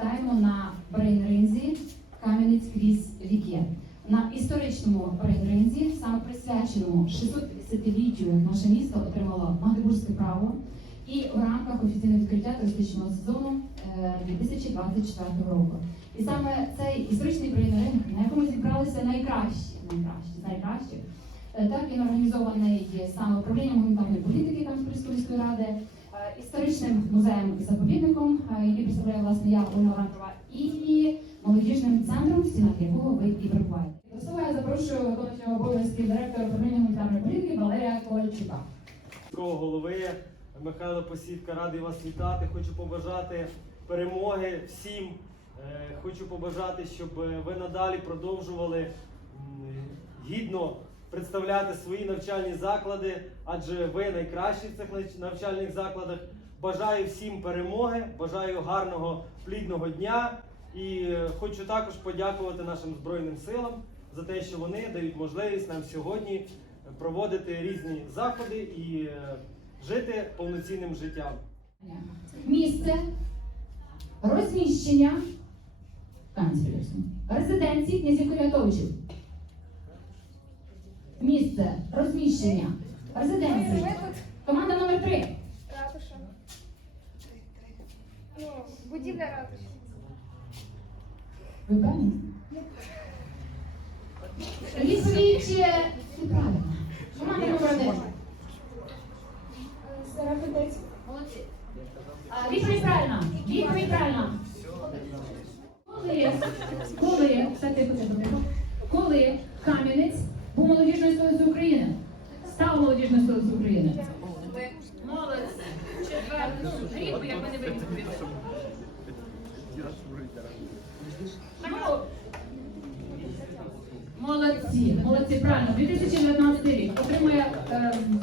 Вітаємо на брейнринзі Кам'янець крізь віки. На історичному брейнринзі, саме присвяченому 650-літтю, наше місто отримало Магдебурзьке право і в рамках офіційного відкриття туристичного сезону е, 2024 року. І саме цей історичний брейнринг, на якому зібралися найкращі, найкращі, з найкращих, Е, Так, він організований саме управлінням гуманітарної політики Кам'янської ради, е, історичним музеєм і заповідником, е, який представляє власне я Ольга Вантова, і молодіжним центром, в стінах якого ви і перебуваєте. До слова я запрошую виконуючого обов'язків директора управління гуманітарної політики Валерія Ковальчука. голови Михайло Посідка, радий вас вітати. Хочу побажати перемоги всім. Е, Хочу побажати, щоб ви надалі продовжували гідно представляти свої навчальні заклади, адже ви найкращі в цих навчальних закладах. Бажаю всім перемоги, бажаю гарного плідного дня і е, хочу також подякувати нашим Збройним силам за те, що вони дають можливість нам сьогодні проводити різні заходи і е, жити повноцінним життям. Місце розміщення резиденції князів Курятовичів. Місце розміщення резиденції. Команда номер 3 Ратуша. Ну, будівля ратуші. Ви впевнені? Відповідь е, неправильна. Команда номер 1. Старопитець. Молодці. А, Відповідь правильна. Відповідь правильна. Коли, коли, тихо. коли столицею України, став молодіжною столицею України. Молодці. Четвертий. Ну, би, як не виїхали. Ну, Молодці, молодці, правильно. 2019 рік отримує ем,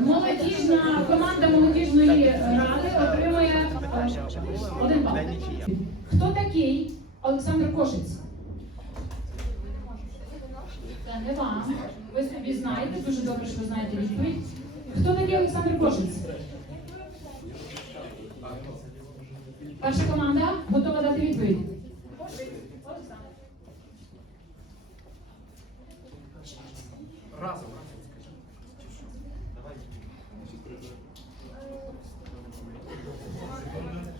молодіжна команда молодіжної ради отримує е, один бал. Хто такий Олександр Кошиць? Це не вам. Ви собі знаєте, дуже добре, що ви знаєте відповідь. Хто такий Олександр Кошиць? Перша команда готова дати відповідь.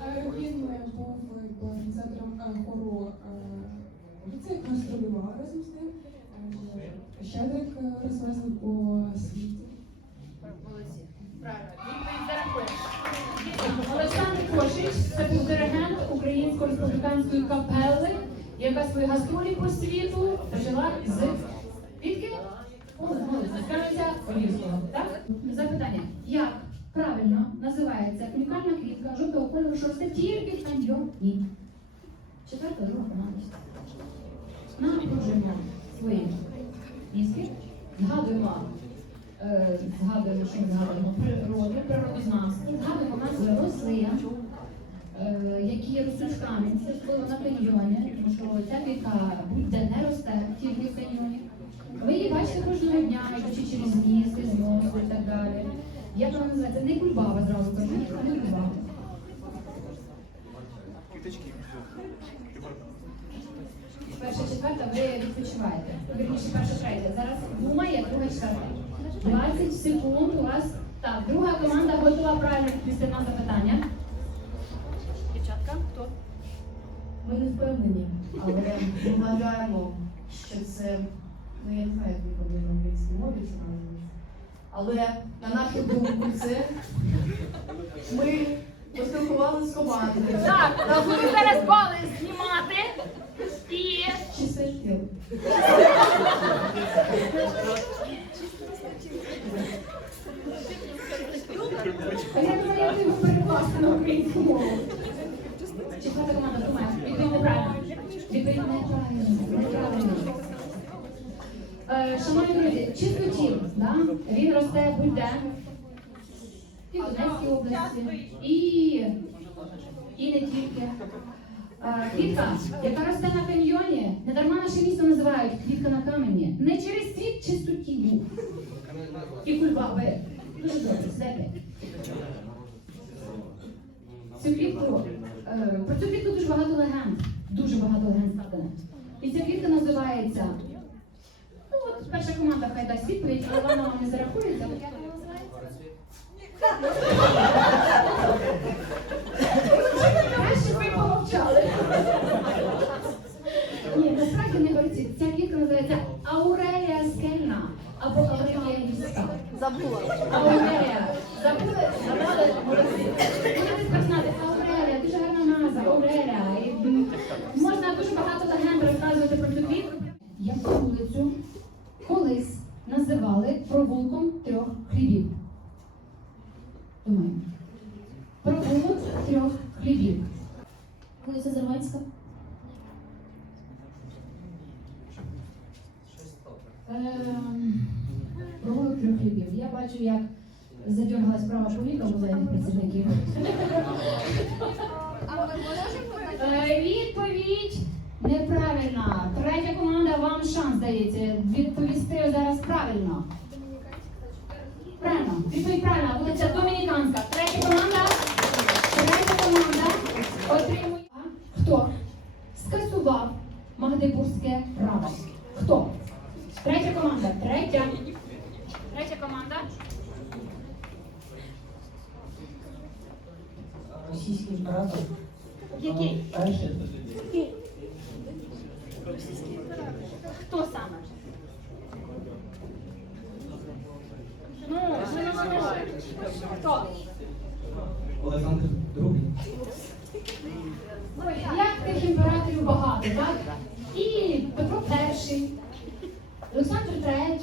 Е, Він е, був організатором е, хору ліцею, констролював разом з ним. Щедрик е, розвезли по зарахуємо. Олександр Кошич це був диригент Української республіканської капели, яка свої гастролі по світу почала з Відки? Скажеться Олівського. Так? Запитання. Як правильно називається унікальна квітка жовтого кольору, що росте тільки в каньйоні? Четверта, друга команда. Напружимо свої мізки. Згадуємо е, згадуємо, що ми згадуємо природу, природознавство, згадуємо назви рослин, е, які ростуть в кам'янці, особливо на каньйоні, тому що ця квітка будь-де не росте, тільки в каньйоні. Ви її бачите кожного дня, йдучи через міст, з і так далі. Як вона називається? Не кульбаба зразу кажу, не кульбаба. Перша четверта ви відпочиваєте. Вірніше, перша третя. Зараз думає, друга четверта. 20 секунд у вас. Так, друга команда готова правильно відповісти на запитання. Дівчатка, хто? Ми не впевнені, але ми вважаємо, що це, ну я не знаю, як ви на українській мові це називається. Але на нашу думку, це ми поспілкувалися з командою. Так, ви- зараз бали знімати і тіло. А як його перекласти на українську мову. Четверта команда думає, неправильно. Неправильно. Е, Шановні друзі, чистотіл, да? він росте будь-де. І в Одеській області, і, і не тільки. Квітка, яка росте на каньйоні, не дарма наше місто називають квітка на камені. Не через світ чистотілу. І кульбаби. Дуже добре, сидите. Цю квітку, е, про цю квітку дуже багато легенд. Дуже багато легенд складено. І ця квітка називається. Ну, от перша команда хай дасть відповідь, але вона вам не зарахується. Вона? Краще ви помовчали. Ні, насправді не говориться. Ця квітка називається Аурелія скельна або Аурелія гірська. Забула. Аурелія. Забули? Забули? Молодці. Будете тепер знати, Аурелія, дуже гарна назва, Аурелія. І, Можна дуже багато легенд розказувати про цю квітку. Яку вулицю колись називали провулком? Думаю. Провулок трьох хлібів. Вулиця Зарванська. Ем, Провулок трьох хлібів. Я бачу, як задергалась права повіка музейних працівників. Е, Відповідь неправильна. Третя команда вам шанс дається відповісти зараз правильно. Правильно, відповідь правильна. Вулиця Домініканська. Третя команда. Третя команда отримує. Хто скасував Магдебурзьке право? Хто? Третя команда. Третя. Третя команда. Російський імператор. Який? Перший. Хто саме? Ну, можете. Хто? Олександр II. Ну, як тих імператорів багато, так? І Петро І, Олександр III.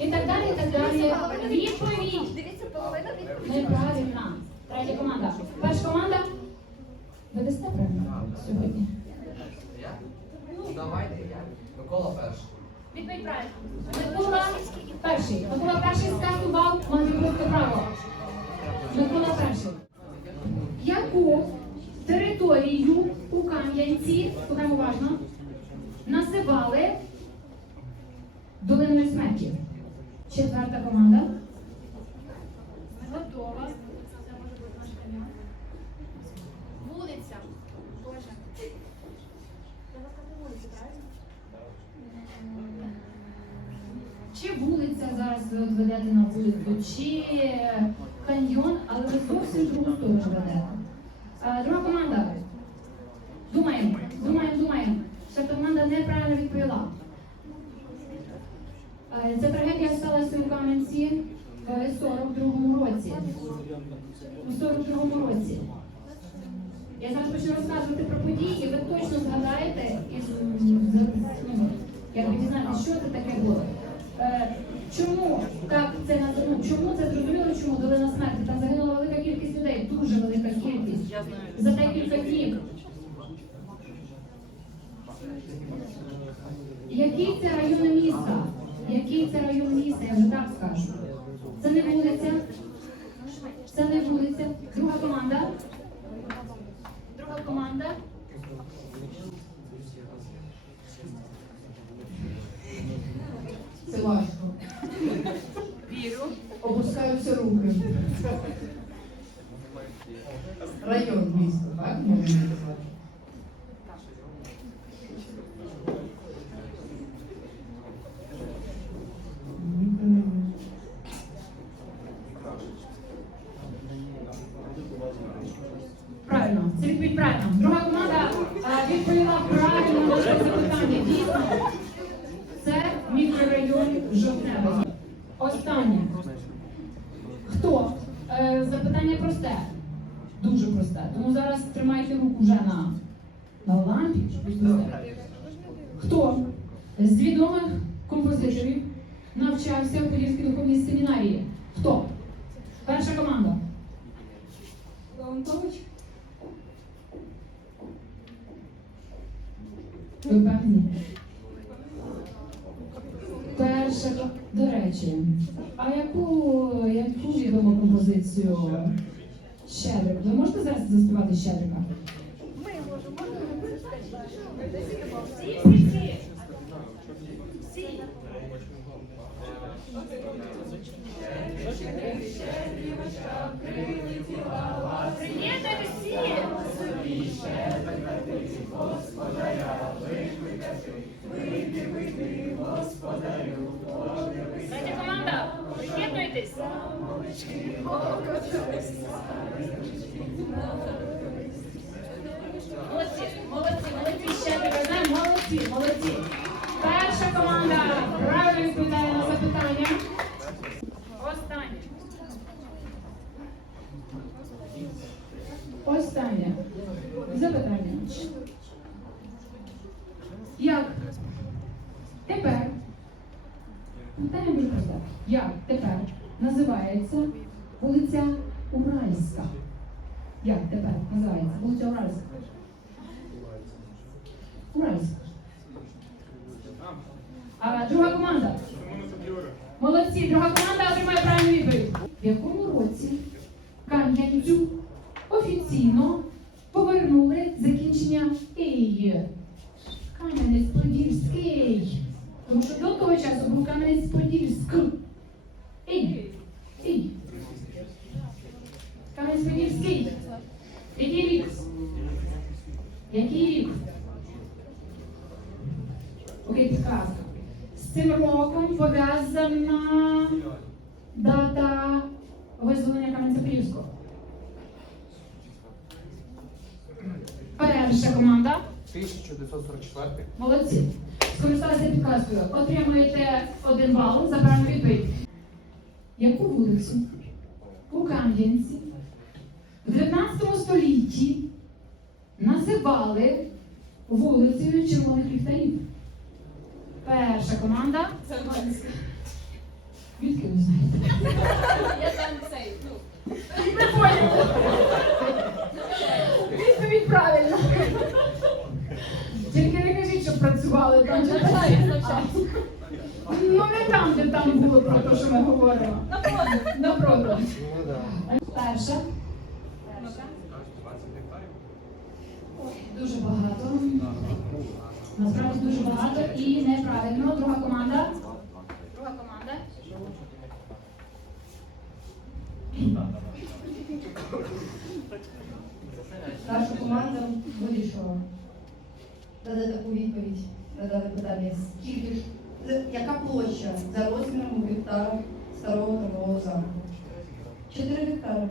І так далі, і так далі. Відповідь Дивіться, половина відповіді. неправильна. Третя команда. Перша команда. Ви дасте правильно сьогодні? Я? Ну, давайте я. Микола перший. Відповідь. Микола перший. Микола перший скасував Магдебурзьке право. Микола перший. Яку територію у Кам'янці, слухаємо уважно, називали долиною смерті? Четверта команда. Готова. Вулиця. Боже. Чи вулиця зараз ви от ведете на вулицю, чи каньйон, але ви зовсім другу сторону ведете. Е, Друга команда. Думаємо, думаємо, думаємо. Що команда неправильно відповіла. Е, Ця трагедія сталася у Кам'янці в 42-му році. У 42-му році. Я зараз почну розказувати про події, і ви точно згадаєте і ну, якби дізнаєтесь, що це таке було. Чому так це ну, чому це зрозуміло, чому долина смерті? Там загинула велика кількість людей, дуже велика кількість. За декілька днів. Який це район міста? Який це район міста, я вже так скажу. Це не вулиця. Це не вулиця. Друга команда. Друга команда. Район міста, так? Можна сказати. Правильно, це відповідь правильно. Друга команда е, відповіла правильно запитання. Це мікрорайон Жовтневе. Останнє. Хто? Е, Запитання просте. Дуже просте. Тому зараз тримайте руку вже на, на лампі. Хто з відомих композиторів навчався в Подільській духовній семінарії? Хто? Перша команда. Леонтович. Ви впевнені? Перша, до речі, а яку, яку відому композицію Щедрик? Ви можете зараз заспівати Щедрика? Ми можемо. Всі, всі, всі. Всі. Приєднуйтесь всі! Третя команда, приєднуйтесь! Молодці, молодці, молодці, ще знаємо, молодці, молодці. Перша команда правильно відповідає на запитання. Останнє. Останнє запитання. Як тепер, питання дуже просте. Як тепер називається вулиця Уральська? Як тепер називається вулиця Уральська? Уральська. А друга команда. Молодці, друга команда отримає правильну відповідь. В якому році Кам'янцю офіційно повернули закінчення «ей». Кам'янець-Подільський. Тому що до того часу був Кам'янець-Подільськ. Ей. Ей. Кам'янець-Подільський. Який рік? Який рік? Окей, підказка. З цим роком пов'язана дата визволення Кам'янця-Подільського. Перша команда. 1944. Молодці. Скористалися підказкою. Отримуєте один бал за правильну відповідь. Яку вулицю у Кам'янці в 19 столітті називали вулицею червоних ліхтарів? Перша команда. Відки ви знаєте? Я там цей, ну, Не поняла. Відповідь правильна. Тільки не кажіть, що працювали там. чи так. Ну не там, де там було про те, що ми говоримо. Напроти. Ну. Перша. Дуже багато. Насправді дуже багато і неправильно. Друга команда. Друга команда. Наша команда вирішила дати таку відповідь на дане питання. Скільки ж, е, яка площа за розміром у гектарах старого торгового замку? Чотири гектари.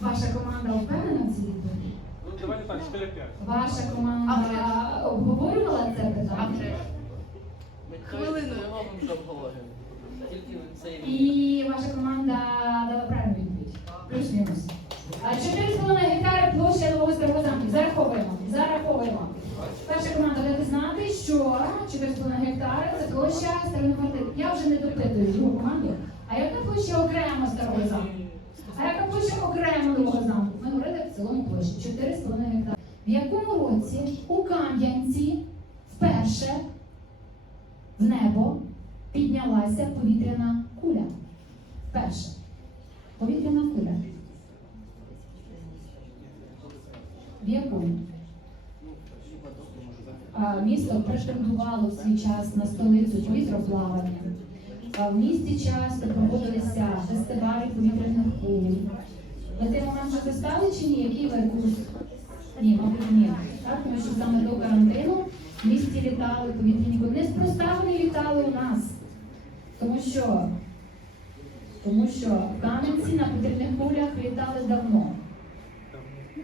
Ваша команда впевнена в цій відповіді? Ну, давай так, 4 5. Ваша команда обговорювала це питання? Хвилину робимо, щоб обговорювати. Тільки це І ваша команда дала правильну відповідь. Плюс-мінус. А 4,5 гектари площа нового старого замку. Зараховуємо. Зараховуємо. Перша команда буде знати, 4,5 гектари це площа квартири. Я вже не допитую другу команду. А яка площа окремо старого замку? А яка площа окремо нового замку? Ми говорили в цілому площі 4,5 гектари. В якому році у Кам'янці вперше в небо піднялася повітряна куля. Перша. Повітряна куля. В якому? А, Місто претендувало в свій час на столицю повітроплавання. В місті часто проводилися фестивалі повітряних куль. На цей момент вже стали чи ні? Який ви курс? Ні, мабуть, ні. Так, тому що саме до карантину в місті літали повітряні кулі. Неспроста вони літали у нас. Тому що, тому що в Кам'янці на повітряних кулях літали давно.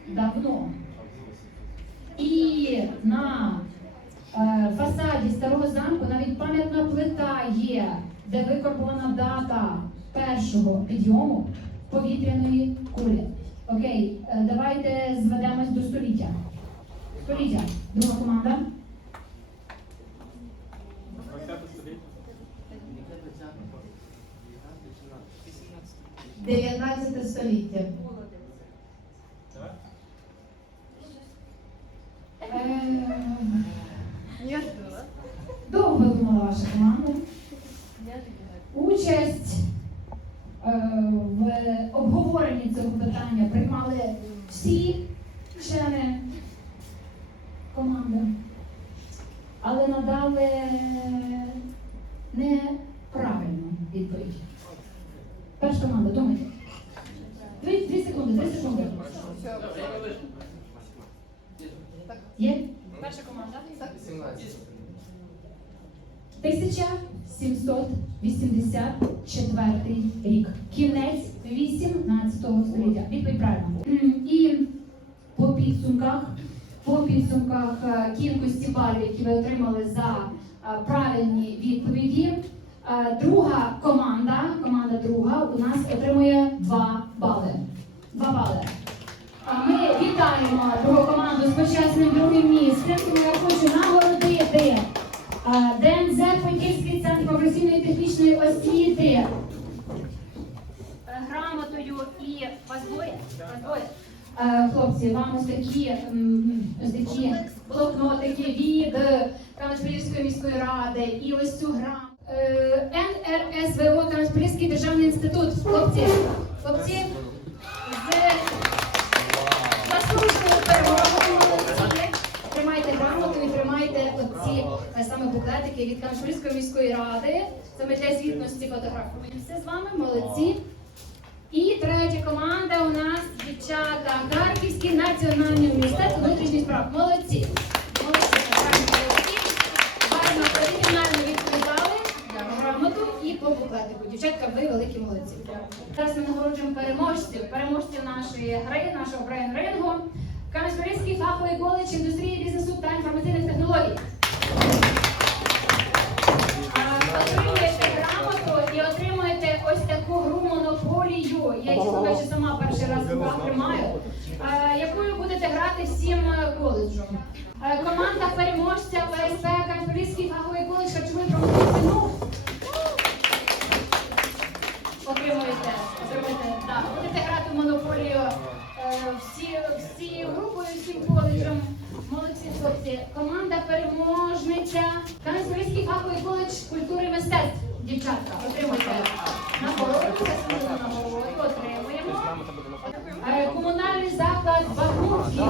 Давно. І на е, фасаді старого замку навіть пам'ятна плита є, де викорбована дата першого підйому повітряної кулі. Окей, е, давайте зведемось до століття. Століття. Друга команда. 20 століття. 19 століття. Е, Довго думала ваша команда. Участь е, в обговоренні цього питання приймали всі члени команди. але надали неправильну відповідь. Перша команда, думайте. Дві, дві секунди, дві секунди. Є? Перша команда. 17. 1784 рік. Кінець 18 століття. Відповідь правильно. І по підсумках, по підсумках е, кількості балів, які ви отримали за е, правильні відповіді. Е, Друга команда, команда друга у нас отримує 2 бали. 2 бали. Ми вітаємо другу команду з почесним другим місцем. Тому я хочу нагородити е, ДНЗ Подільський центр професійної технічної освіти. Е, Грамотою і вас. Е, Хлопці, вам ось такі, ось такі блокнотики від Кам'янець-Подільської міської ради і ось цю грамоту. Е, НРСВО Кам'янець-Подільський державний інститут. Хлопці, хлопці, з заслуженою перемогою молодці. Тримайте грамоту і тримайте оці е, саме буклетики від Кам'янець-Подільської міської ради. Саме для звітності фотографуємося з вами, молодці. І третя команда у нас дівчата Харківський національний університет внутрішніх справ. Молодці, гарні молодці. Гарно оригінально відповідали грамоту і по. Дівчатка, ви великі молодці. Зараз ми нагороджуємо переможців, переможців нашої гри, нашого брейн-рингу. Кам'янець-Подільський фаховий коледж індустрії, бізнесу та інформаційних технологій. Отримуєте грамоту і отримуєте ось таку гру монополію. Я чесно кажучи, сама перший раз тримаю, якою будете грати всім коледжом. Е, Команда переможця ВСП Кам'янський фаховий коледж харчової промисловості. Отримуєте, отримуєте, так. Будете грати в монополію е, всі, всією групою, всім коледжем. Молодці хлопці. Команда переможниця. Кам'янський фаховий коледж культури і мистецтв. Дівчатка, отримуйте нагороду, заслужену нагороду, отримуємо. Е, Комунальний заклад Бахмутський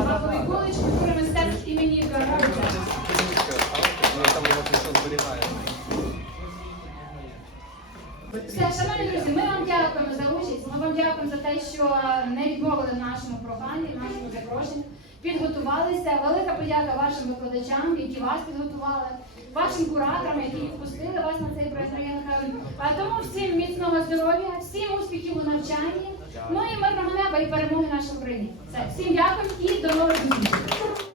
Підготувалися. Велика подяка вашим викладачам, які вас підготували, вашим кураторам, які відпустили вас на цей брейн А тому всім міцного здоров'я, всім успіхів у навчанні. Ну і мирного неба і перемоги нашої Україні. Все, всім дякую і до нових зустрічей.